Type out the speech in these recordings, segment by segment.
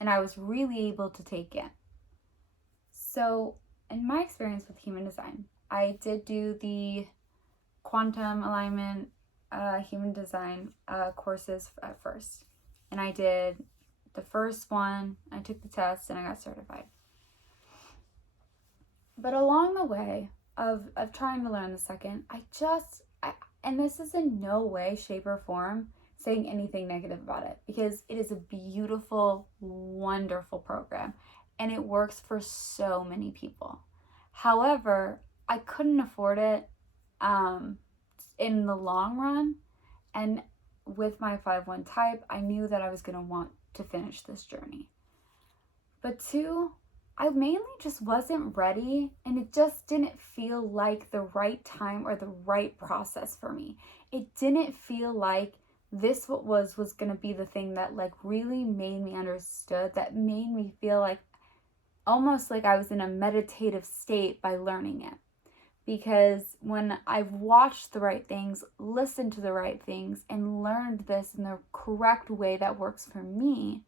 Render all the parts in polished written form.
and I was really able to take in. So in my experience with human design, I did do the quantum alignment human design courses at first. And I did the first one, I took the test, and I got certified. But along the way of trying to learn the second, and this is in no way, shape, or form saying anything negative about it, because it is a beautiful, wonderful program, and it works for so many people. However, I couldn't afford it in the long run, and with my 5-1 type, I knew that I was going to want to finish this journey. But 2, I mainly just wasn't ready, and it just didn't feel like the right time or the right process for me. It didn't feel like this was going to be the thing that like really made me understood, that made me feel like almost like I was in a meditative state by learning it. Because when I've watched the right things, listened to the right things, and learned this in the correct way that works for me,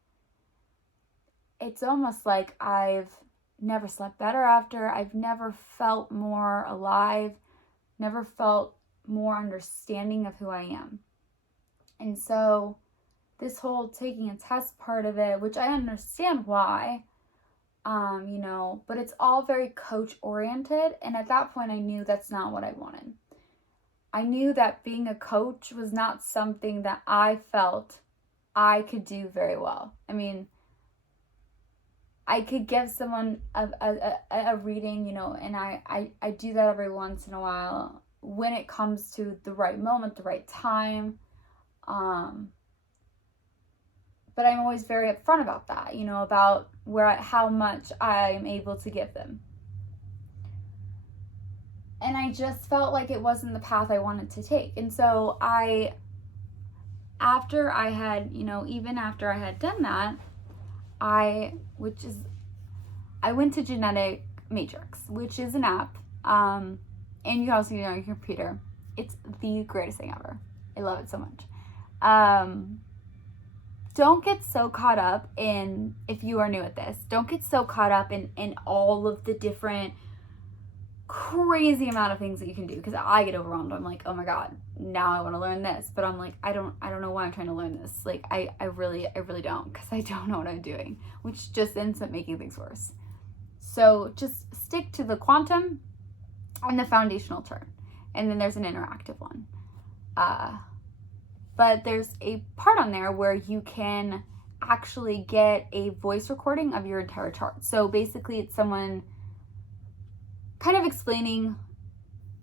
it's almost like I've never slept better after. I've never felt more alive, never felt more understanding of who I am. And so this whole taking a test part of it, which I understand why, but it's all very coach oriented. And at that point I knew that's not what I wanted. I knew that being a coach was not something that I felt I could do very well. I mean, I could give someone a reading, and I do that every once in a while when it comes to the right moment, the right time. But I'm always very upfront about that, about how much I'm able to give them. And I just felt like it wasn't the path I wanted to take. And so even after I had done that, I went to Genetic Matrix, which is an app, and you can also use it on your computer. It's the greatest thing ever. I love it so much. Don't get so caught up in, if you are new at this, don't get so caught up in all of the different crazy amount of things that you can do, because I get overwhelmed. I'm like, oh my god, now I want to learn this, but I'm like, I don't know why I'm trying to learn this. Like, I really don't, because I don't know what I'm doing, which just ends up making things worse. So just stick to the quantum and the foundational chart, and then there's an interactive one. But there's a part on there where you can actually get a voice recording of your entire chart. So basically it's someone kind of explaining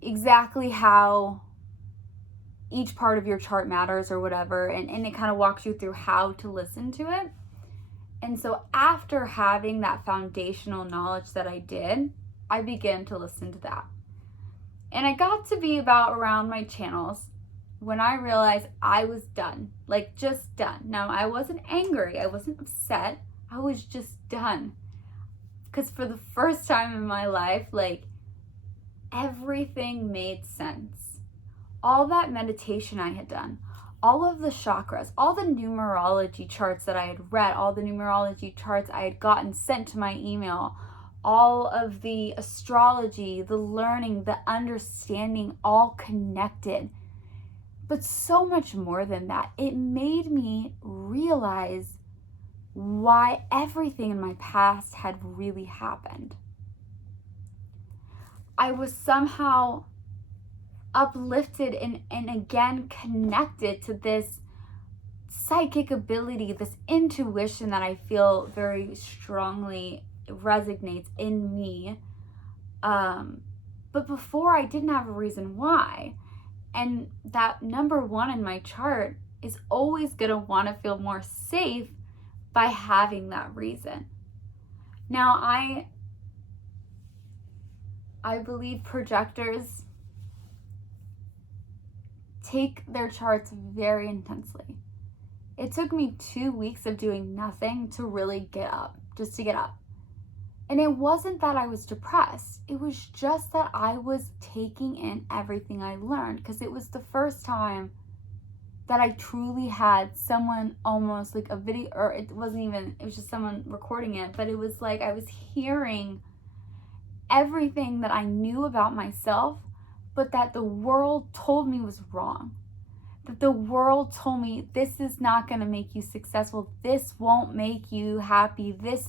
exactly how each part of your chart matters or whatever, and it kind of walks you through how to listen to it. And so after having that foundational knowledge that I did, I began to listen to that. And I got to be about around my channels when I realized I was done, like just done. Now, I wasn't angry, I wasn't upset, I was just done. Because for the first time in my life, like, everything made sense. All that meditation I had done, all of the chakras, all the numerology charts that I had read, all the numerology charts I had gotten sent to my email, all of the astrology, the learning, the understanding, all connected. But so much more than that, it made me realize why everything in my past had really happened. I was somehow uplifted and again connected to this psychic ability, this intuition that I feel very strongly resonates in me. But before, I didn't have a reason why. And that number 1 in my chart is always going to want to feel more safe by having that reason. Now, I believe projectors take their charts very intensely. It took me 2 weeks of doing nothing to really get up, just to get up. And it wasn't that I was depressed. It was just that I was taking in everything I learned, because it was the first time that I truly had someone, almost like a video, or it wasn't even, it was just someone recording it, but it was like I was hearing everything that I knew about myself, but that the world told me was wrong. That the world told me, this is not going to make you successful. This won't make you happy. This